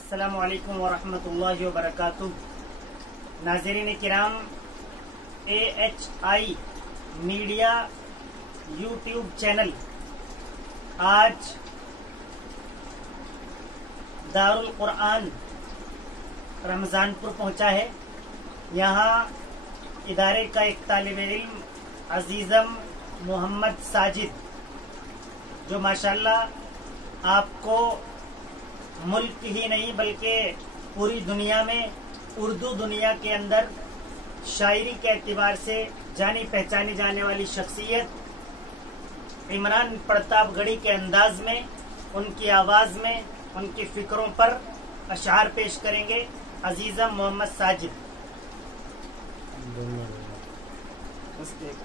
अस्सलामुअलैकुम वरहमतुल्लाहि वबरकातुह। नाज़रीन किराम, AHI मीडिया यूट्यूब चैनल आज दारुल कुरान रमज़ानपुर पहुंचा है। यहाँ इदारे का एक तालिब इल्म अजीज़म मोहम्मद साजिद, जो माशाल्लाह आपको मुल्क ही नहीं बल्कि पूरी दुनिया में, उर्दू दुनिया के अंदर शायरी के एतबार से जानी पहचानी जाने वाली शख्सियत, इमरान प्रतापगढ़ी के अंदाज में, उनकी आवाज़ में, उनकी फिक्रों पर अशआर पेश करेंगे अजीज़म मोहम्मद साजिद।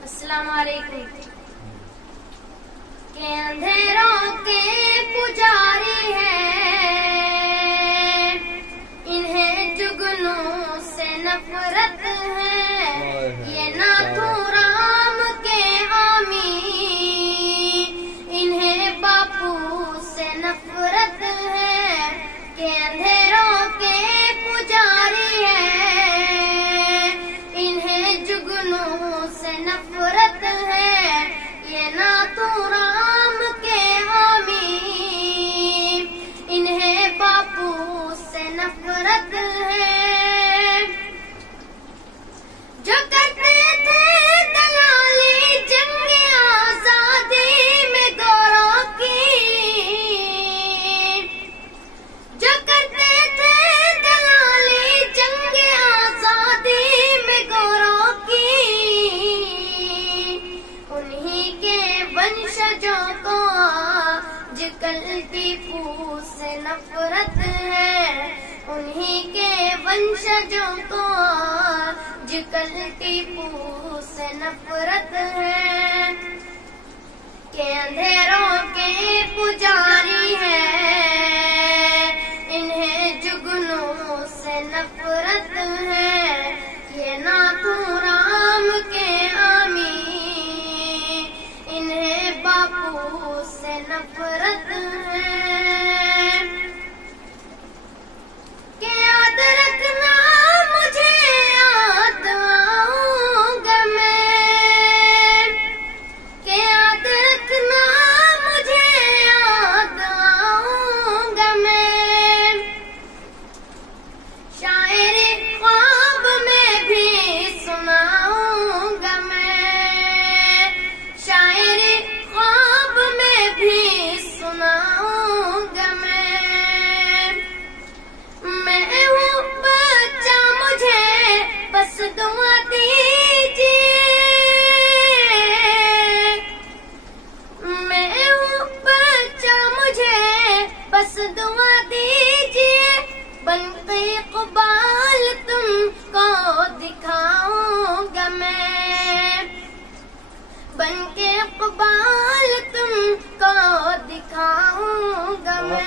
अस्सलाम वालेकुम। के अंधेरों के पुजारी हैं, इन्हें जुगनू से नफरत है, ये नाथू राम के आमी, इन्हें बापू से नफरत है। के अंधेरों के पुजारी हैं, इन्हें जुगनू से नफरत है, ये नाथू राम के हामी, इन्हें बापू से नफरत है। जो करते थे दलाली जंगे आजादी में गौरों की, जो करते थे दलाली जंगे आजादी में गौरों की, उन्हीं के वंशजों को जिकल टीपू से नफरत है, उन्हीं के वंशजों को जिकल टीपू से नफरत है। के अंधेरों के पुजारी हैं, इन्हें जुगनू से नफरत है, ये नाथू राम के आमी, इन्हें बापू से नफरत है। के याद रखना मुझे याद आऊंगा मैं, के याद रखना मुझे याद आऊंगा मैं। शायरी ख्वाब में भी सुनाऊंगा मैं, शायरी ख्वाब में भी सुनाऊंगा मैं। मैं हूँ बच्चा, मुझे बस दुआ दीजिए, मैं हूँ बच्चा, मुझे बस दुआ दीजिए। बनके इक़बाल तुमको दिखाऊंगा मैं, बनके इक़बाल तुमको दिखाऊंगा मैं।